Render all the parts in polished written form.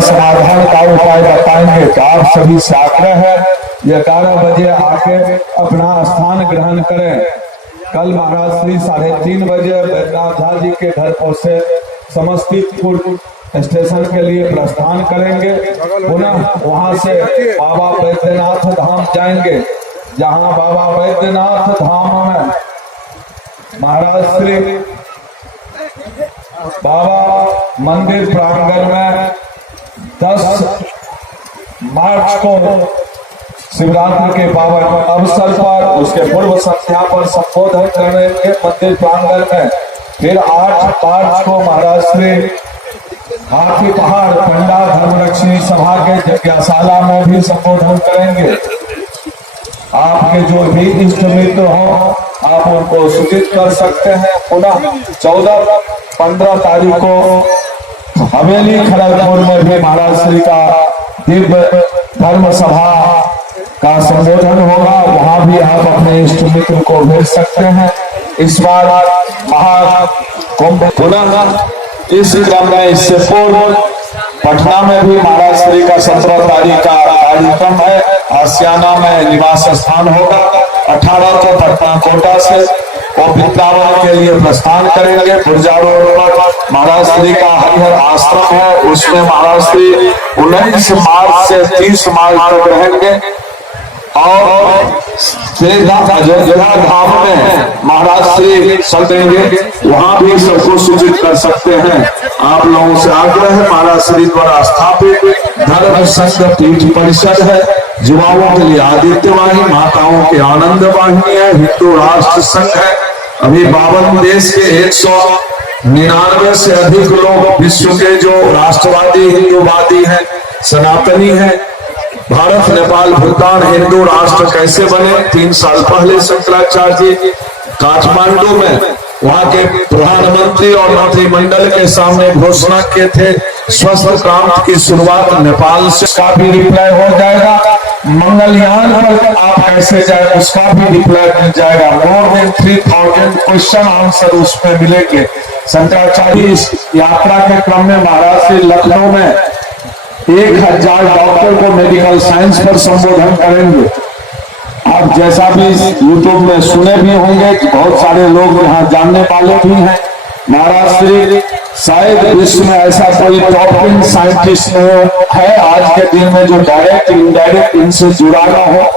समाधान का उपाय बताएंगे। तो आप सभी से आग्रह है 11 बजे आके अपना स्थान ग्रहण करें। कल महाराज श्री 3:30 बजे बैद्यनाथ झा जी के घर पहुंचे समस्तीपुर स्टेशन के लिए प्रस्थान करेंगे। पुनः वहां से बाबा बैद्यनाथ धाम जाएंगे, जहां बाबा बैद्यनाथ धाम में महाराज श्री बाबा मंदिर प्रांगण में 10 मार्च को शिवरात्रि के पावन अवसर पर उसके पूर्व संध्या पर संबोधन करेंगे मंदिर प्रांगण में। फिर 8 मार्च को महाराज श्री हाथी पहाड़ पंडा धर्मरक्षिणी सभा के यज्ञशाला में भी संबोधन करेंगे। आपके जो भी इष्ट मित्र हो आप उनको सूचित कर सकते हैं। पुनः 14-15 तारीख को हवेली खड़गपुर में भी महाराज श्री का दिव्य धर्म सभा का संबोधन होगा, वहां भी आप अपने इष्ट मित्र को भेज सकते हैं। इस बार महाकुंभ पुनः इस क्रम में इससे पूर्व पटना में भी महाराज श्री का 17 तारीख का कार्यक्रम है। आसियाना में निवास स्थान होगा। 18 को पटना कोटा से वो वृंदावन के लिए प्रस्थान करेंगे। पुरजा रोड पर महाराज श्री का हरिहर आश्रम है, उसमें महाराज श्री 19 मार्च से 30 मार्च तक रहेंगे। और अयोध्या धाम में महाराज श्री चलेंगे, वहां भी सबको सूचित कर सकते हैं। आप लोगों से आग्रह है, महाराज श्री द्वारा स्थापित धर्म संघ पीठ परिषद है, युवाओं के लिए आदित्य वाहिनी, माताओं के आनंद वाहिनी है, हिंदू राष्ट्र संघ है। अभी 52 देश के 199 से अधिक लोग विश्व के जो राष्ट्रवादी हिंदूवादी हैं, सनातनी हैं। भारत नेपाल भूटान हिंदू राष्ट्र कैसे बने, 3 साल पहले शंकराचार्य जी काठमांडू में वहां के प्रधानमंत्री और मंत्रिमंडल के सामने घोषणा किए थे। स्वस्थ क्रांति की शुरुआत नेपाल से, का भी रिप्लाई हो जाएगा। मंगलयान पर आप कैसे जाए उसका भी रिप्लाई मिल जाएगा। मोर देन 3000 क्वेश्चन आंसर उसमें मिलेंगे। शंकराचार्य इस यात्रा के क्रम में महाराज से लखनऊ में 1000 डॉक्टर को मेडिकल साइंस पर संबोधन करेंगे। आप जैसा भी यूट्यूब में सुने भी होंगे कि बहुत सारे लोग यहाँ जानने वाले भी हैं। महाराज श्री शायद विश्व में ऐसा कोई टॉप 10 साइंटिस्ट है आज के दिन में जो डायरेक्ट इनडायरेक्ट इनसे जुड़ा ना हो,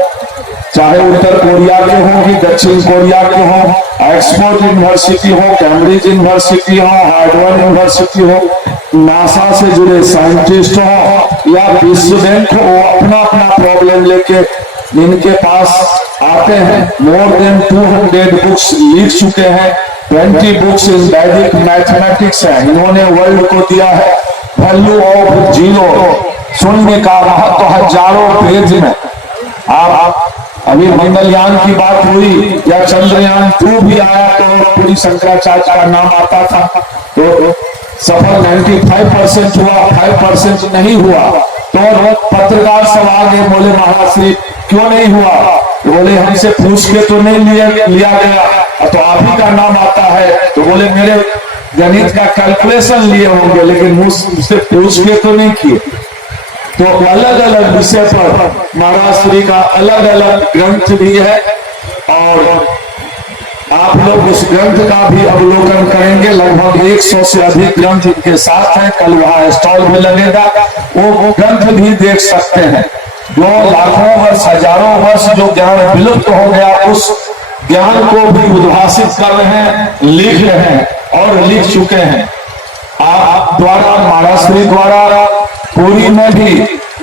चाहे उत्तर कोरिया के हो कि दक्षिण कोरिया के हो, ऑक्सफोर्ड यूनिवर्सिटी हो, कैम्ब्रिज यूनिवर्सिटी हो, हार्वर्ड यूनिवर्सिटी हो, नासा से जुड़े साइंटिस्ट हो या विश्व बैंक हो, अपना अपना प्रॉब्लम लेके इनके पास आते हैं। मोर देन 200 बुक्स लिख चुके हैं। 20 बुक्स इन वैदिक मैथमेटिक्स है। इन्होंने वर्ल्ड को दिया है वैल्यू ऑफ जीरो, शून्य का महत्व हजारों पेज में। आप अभी मंगलयान की बात हुई या चंद्रयान 2 भी आया तो पूरी शंकराचार्य का नाम आता था। तो सफल 95% हुआ, 5% नहीं हुआ। तो पत्रकार सब आगे बोले महाराज श्री क्यों नहीं हुआ? बोले हमसे पूछ के तो नहीं लिया गया, तो आप ही का नाम आता है। तो बोले मेरे गणित का कैलकुलेशन लिए होंगे लेकिन मुझसे पूछ के तो नहीं किए। तो अलग अलग विषय पर महाराज श्री का अलग अलग ग्रंथ भी है और आप लोग उस ग्रंथ का भी अवलोकन करेंगे। लगभग 100 से अधिक ग्रंथ इनके साथ हैं। कल वहां स्टॉल में लगेगा, वो ग्रंथ भी देख सकते हैं। जो लाखों वर्ष हजारों वर्ष जो ज्ञान विलुप्त हो गया उस ज्ञान को भी उद्भाषित कर रहे हैं, लिख रहे हैं और लिख चुके हैं। आप द्वारा महाराज श्री द्वारा पूरी में भी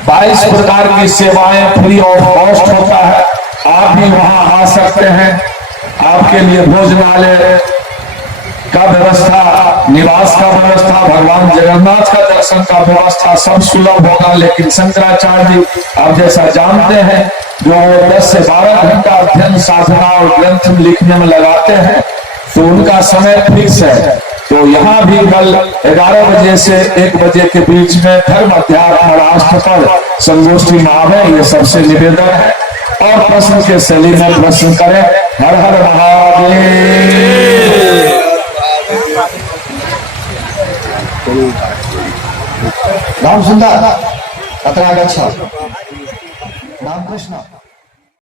22 प्रकार की सेवाएं फ्री ऑफ कॉस्ट होता है। आप भी वहां आ सकते हैं। आपके लिए भोजनालय का व्यवस्था, निवास का व्यवस्था, भगवान जगन्नाथ का दर्शन का व्यवस्था सब सुलभ होगा। लेकिन शंकराचार्य जी आप जैसा जानते हैं जो 10 से 12 घंटा अध्ययन साधना और ग्रंथ लिखने में लगाते हैं, तो उनका समय फिक्स है। तो यहाँ भी कल 11 बजे से 1 बजे के बीच में धर्म अध्यात्म राष्ट्र पर संगोष्ठी में आवे, ये सबसे निवेदन है। और प्रश्न के शैली में प्रश्न करें। हर हर महादेव। राम सुंदर अत्र आगच्छ रामकृष्ण